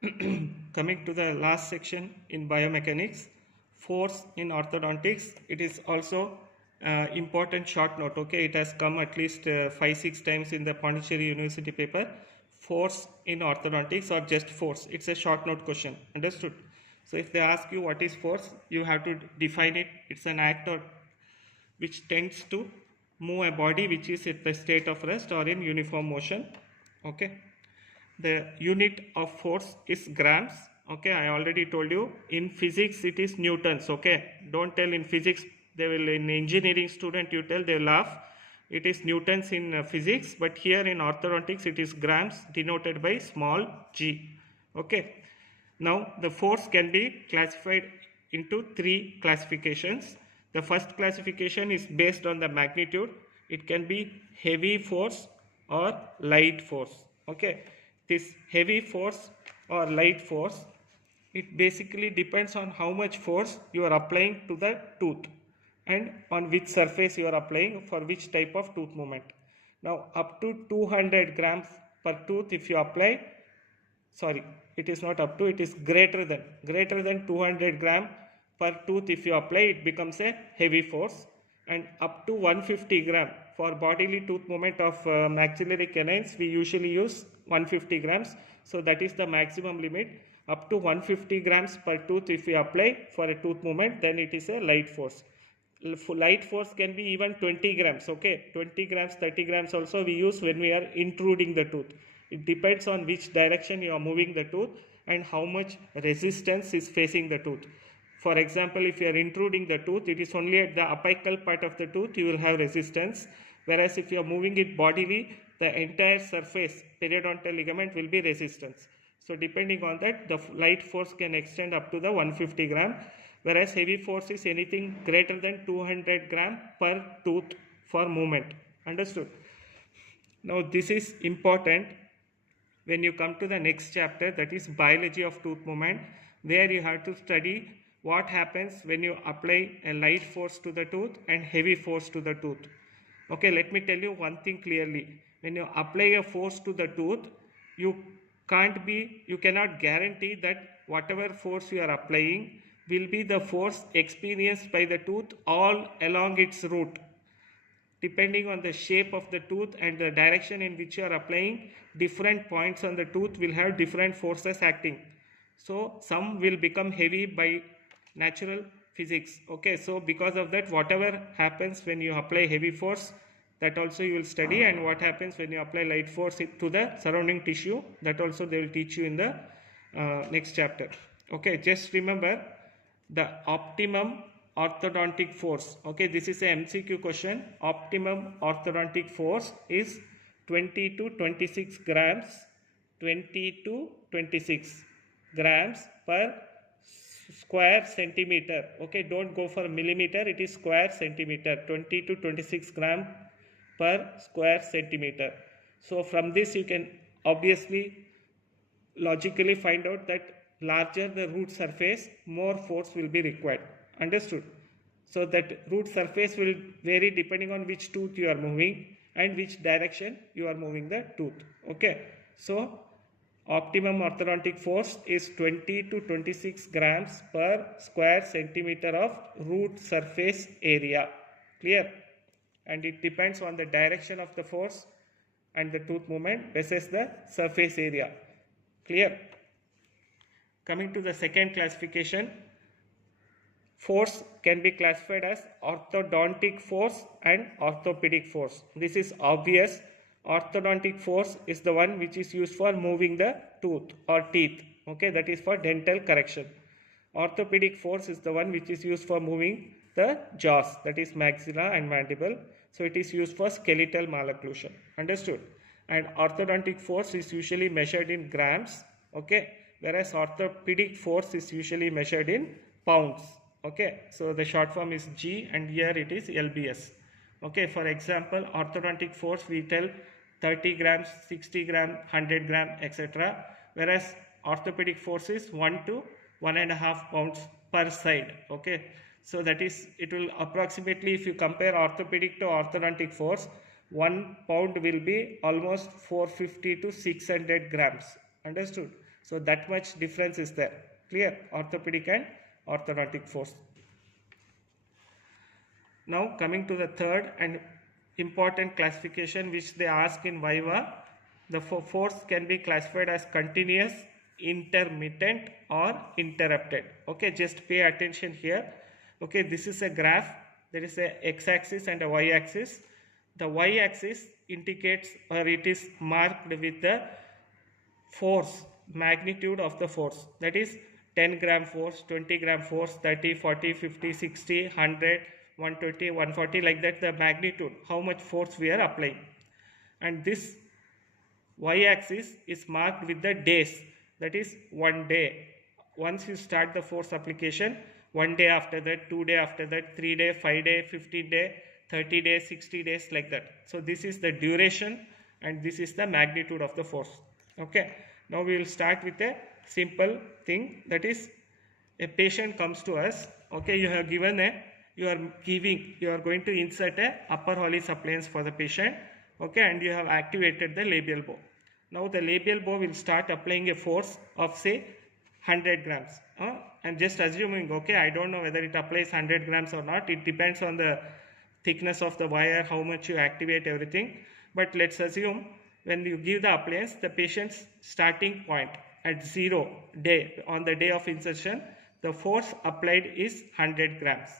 Coming to the last section in biomechanics, force in orthodontics. It is also important short note. Okay, it has come at least 5-6 times in the Pondicherry University paper. Force in orthodontics or just force. It's a short note question. Understood? So if they ask you what is force, you have to define it. It's an act or which tends to move a body which is at the state of rest or in uniform motion. Okay, the unit of force is grams. Okay, I already told you. In physics it is newtons. Okay, don't tell in physics, they will. In engineering student you tell, they will laugh. It is newtons in physics, but here in orthodontics it is grams, denoted by small g. Okay, now the force can be classified into three classifications. The first classification is based on the magnitude. It can be heavy force or light force. Okay, this heavy force or light force, it basically depends on how much force you are applying to the tooth and on which surface you are applying for which type of tooth movement. Now up to 200 grams per tooth if you apply, sorry, it is not up to, it is greater than 200 gram per tooth if you apply, it becomes a heavy force. And up to 150 gram for bodily tooth movement of maxillary canines, we usually use 150 grams, so that is the maximum limit. Up to 150 grams per tooth if we apply for a tooth movement, then it is a light force. Light force can be even 20 grams. Okay, 20 grams, 30 grams also we use when we are intruding the tooth. It depends on which direction you are moving the tooth and how much resistance is facing the tooth. For example, if you are intruding the tooth, it is only at the apical part of the tooth you will have resistance, whereas if you are moving it bodily, the entire surface periodontal ligament will be resistance. So depending on that, the light force can extend up to the 150 gram, whereas heavy force is anything greater than 200 gram per tooth for movement. Understood? Now this is important when you come to the next chapter, that is biology of tooth movement, where you have to study what happens when you apply a light force to the tooth and heavy force to the tooth. Okay, let me tell you one thing clearly. When you apply a force to the tooth, you cannot guarantee that whatever force you are applying will be the force experienced by the tooth all along its route. Depending on the shape of the tooth and the direction in which you are applying, different points on the tooth will have different forces acting. So some will become heavy by natural physics. Okay, so because of that, whatever happens when you apply heavy force, that also you will study, and what happens when you apply light force to the surrounding tissue, that also they will teach you in the next chapter. Okay, just remember the optimum orthodontic force. Okay, this is a MCQ question. Optimum orthodontic force is 20 to 26 grams, 20 to 26 grams per square centimeter. Okay, don't go for millimeter, it is square centimeter. 20 to 26 gram per square centimeter. So from this you can obviously logically find out that larger the root surface, more force will be required. Understood? So that root surface will vary depending on which tooth you are moving and which direction you are moving the tooth. Okay, so optimum orthodontic force is 20 to 26 grams per square centimeter of root surface area. Clear? And it depends on the direction of the force and the tooth movement versus the surface area. Clear? Coming to the second classification, force can be classified as orthodontic force and orthopedic force. This is obvious. Orthodontic force is the one which is used for moving the tooth or teeth. Okay, that is for dental correction. Orthopedic force is the one which is used for moving the jaws, that is maxilla and mandible. So it is used for skeletal malocclusion. Understood? And orthodontic force is usually measured in grams. Okay, whereas orthopedic force is usually measured in pounds. Okay, so the short form is G and here it is LBS. Okay, for example, orthodontic force we tell 30 grams, 60 gram, 100 gram, etc. Whereas orthopedic force is 1 to 1.5 pounds per side. Okay, so that is, it will approximately, if you compare orthopedic to orthodontic force, 1 pound will be almost 450 to 600 grams. Understood? So that much difference is there. Clear? Orthopedic and orthodontic force. Now coming to the third and important classification which they ask in Viva, the force can be classified as continuous, intermittent or interrupted. Okay, just pay attention here. Okay, this is a graph. There is a x-axis and a y-axis. The y-axis indicates, or it is marked with the force, magnitude of the force, that is 10 gram force, 20 gram force, 30, 40, 50, 60, 100, 120, 140, like that, the magnitude, how much force we are applying. And this y-axis is marked with the days, that is 1 day. Once you start the force application, 1 day after that, 2 days after that, 3 days, 5 days, 15 days, 30 days, 60 days, like that. So this is the duration and this is the magnitude of the force. Okay, now we will start with a simple thing, that is a patient comes to us. Okay, you are going to insert a upper Hollis appliance for the patient. Okay, and you have activated the labial bow. Now the labial bow will start applying a force of say 100 grams. I'm just assuming, okay, I don't know whether it applies 100 grams or not. It depends on the thickness of the wire, how much you activate everything. But let's assume when you give the appliance, the patient's starting point at 0 day, on the day of insertion, the force applied is 100 grams.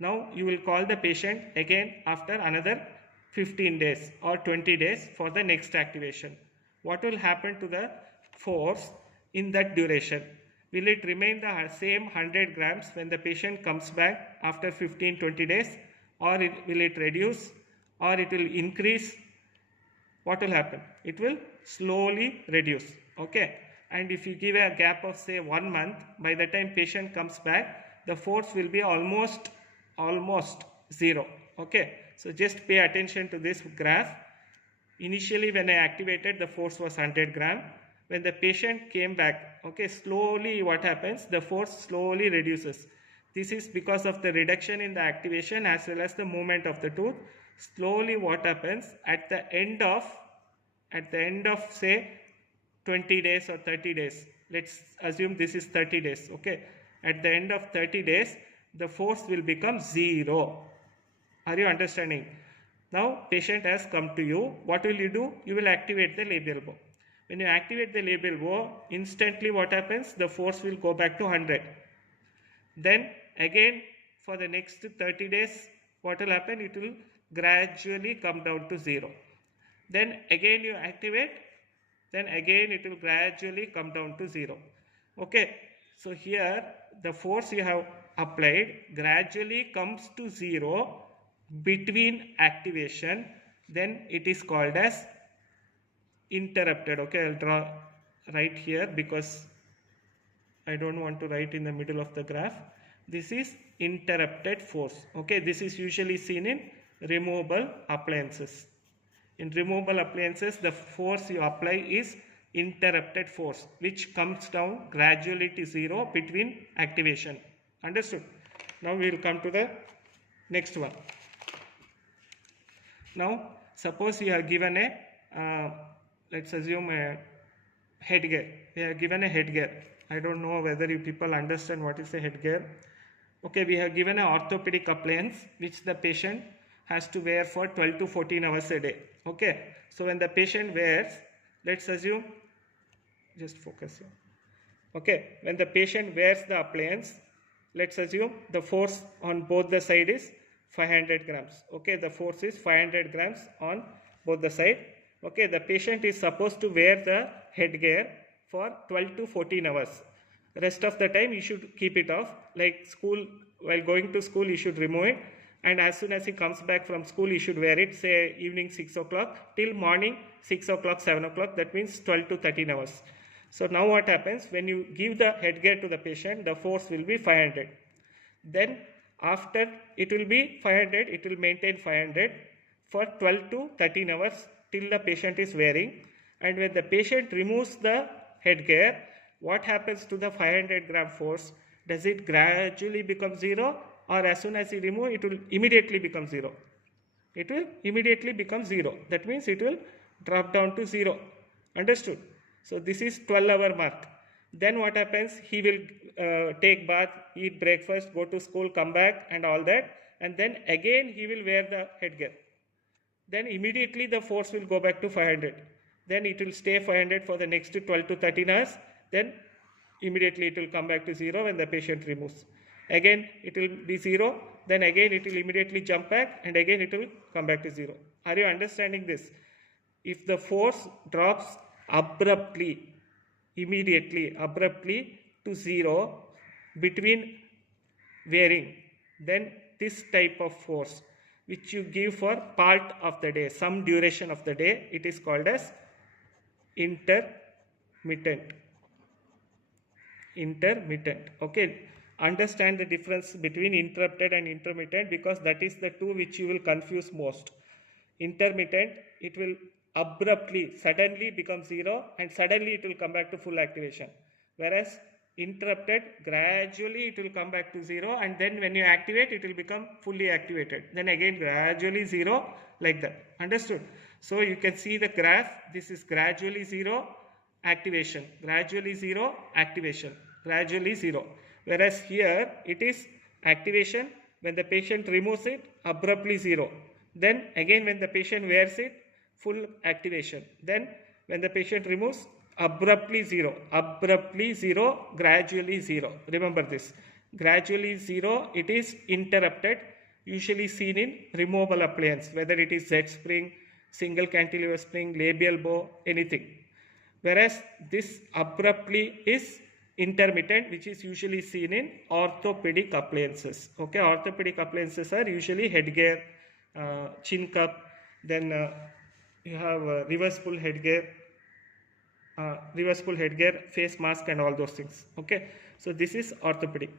Now you will call the patient again after another 15 days or 20 days for the next activation. What will happen to the force in that duration? Will it remain the same 100 grams when the patient comes back after 15-20 days, or will it reduce, or it will increase? What will happen? It will slowly reduce. Okay, and if you give a gap of say 1 month, by the time patient comes back, the force will be almost 0. Okay, so just pay attention to this graph. Initially when I activated, the force was 100 gram. When the patient came back, okay, slowly what happens? The force slowly reduces. This is because of the reduction in the activation as well as the movement of the tooth. Slowly what happens at the end of say 20 days or 30 days. Let's assume this is 30 days. Okay, at the end of 30 days, the force will become 0. Are you understanding? Now patient has come to you. What will you do? You will activate the labial bow. When you activate the labial bow, instantly what happens? The force will go back to 100. Then again for the next 30 days, what will happen? It will gradually come down to 0. Then again you activate, then again it will gradually come down to 0. Okay, so here the force you have applied gradually comes to 0 between activation, then it is called as interrupted. Okay, I'll draw right here because I don't want to write in the middle of the graph. This is interrupted force. Okay, this is usually seen in removable appliances. In removable appliances, the force you apply is interrupted force, which comes down gradually to 0 between activation. Understood? Now we will come to the next one. Now suppose you are given a let's assume a headgear. We are given a headgear. I don't know whether you people understand what is a headgear. Okay, we have given an orthopedic appliance which the patient has to wear for 12 to 14 hours a day. Okay, so when the patient wears, let's assume, just focus here. Okay, when the patient wears the appliance, let's assume the force on both the side is 500 grams. Okay, the force is 500 grams on both the side. Okay, the patient is supposed to wear the headgear for 12 to 14 hours. Rest of the time you should keep it off. Like school, while going to school you should remove it, and as soon as he comes back from school he should wear it, say evening 6 o'clock till morning 6 o'clock, 7 o'clock. That means 12 to 13 hours. So now what happens? When you give the headgear to the patient, the force will be 500. Then after it will be 500, it will maintain 500 for 12 to 13 hours till the patient is wearing. And when the patient removes the headgear, what happens to the 500 gram force? Does it gradually become 0, or as soon as you remove it will immediately become 0? It will immediately become 0. That means it will drop down to 0. Understood? So this is 12-hour mark. Then what happens? He will take bath, eat breakfast, go to school, come back and all that. And then again he will wear the headgear. Then immediately the force will go back to 500. Then it will stay 500 for the next 12 to 13 hours. Then immediately it will come back to 0 when the patient removes. Again it will be 0. Then again it will immediately jump back and again it will come back to 0. Are you understanding this? If the force drops abruptly, immediately, abruptly to 0 between wearing, then this type of force which you give for part of the day, some duration of the day, it is called as intermittent. Okay, understand the difference between interrupted and intermittent, because that is the two which you will confuse most. Intermittent, it will abruptly, suddenly become 0 and suddenly it will come back to full activation, whereas interrupted, gradually it will come back to 0 and then when you activate it will become fully activated, then again gradually 0, like that. Understood? So you can see the graph. This is gradually 0 activation, gradually 0 activation, gradually 0, whereas here it is activation, when the patient removes it, abruptly 0, then again when the patient wears it, full activation, then when the patient removes, abruptly 0, gradually 0. Remember this, gradually 0, it is interrupted, usually seen in removable appliance, whether it is Z spring, single cantilever spring, labial bow, anything. Whereas this abruptly is intermittent, which is usually seen in orthopedic appliances. Okay, orthopedic appliances are usually headgear, chin cup, then you have reversible headgear, face mask and all those things. Okay, so this is orthopedic.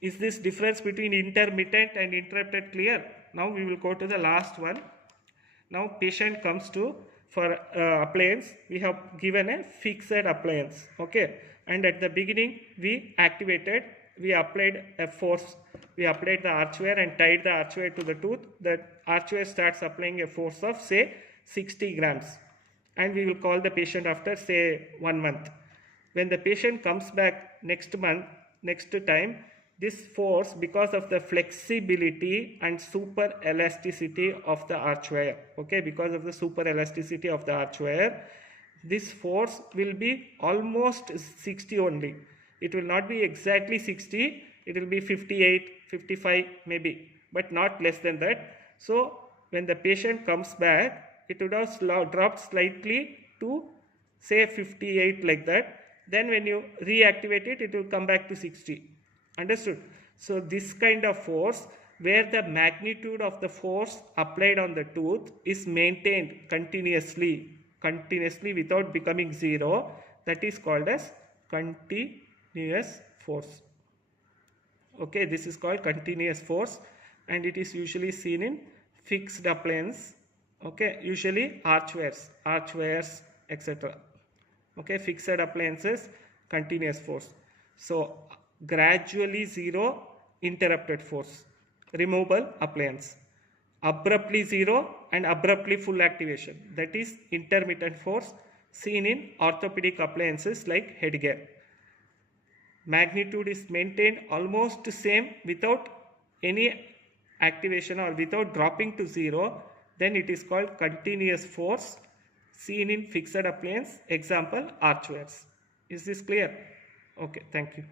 Is this difference between intermittent and interrupted clear? Now we will go to the last one. Now patient comes to for appliance. We have given a fixed appliance. Okay, and at the beginning we activated, we applied a force, we applied the archware and tied the archware to the tooth. The archware starts applying a force of say 60 grams, and we will call the patient after say 1 month. When the patient comes back next time, this force, because of the flexibility and super elasticity of the archware, okay, because of the super elasticity of the archware, this force will be almost 60 only. It will not be exactly 60, it will be 58, 55 maybe, but not less than that. So when the patient comes back, it would have dropped slightly to say 58, like that. Then when you reactivate it, it will come back to 60. Understood? So this kind of force, where the magnitude of the force applied on the tooth is maintained continuously without becoming 0, that is called as continuous force. Okay, this is called continuous force, and it is usually seen in fixed appliance. Okay, usually archwares, etc. Okay, fixed appliances, continuous force. So gradually 0, interrupted force, removable appliance. Abruptly 0 and abruptly full activation, that is intermittent force, seen in orthopedic appliances like headgear. Magnitude is maintained almost same without any activation or without dropping to 0, then it is called continuous force, seen in fixed appliance, example archwares. Is this clear? Okay, thank you.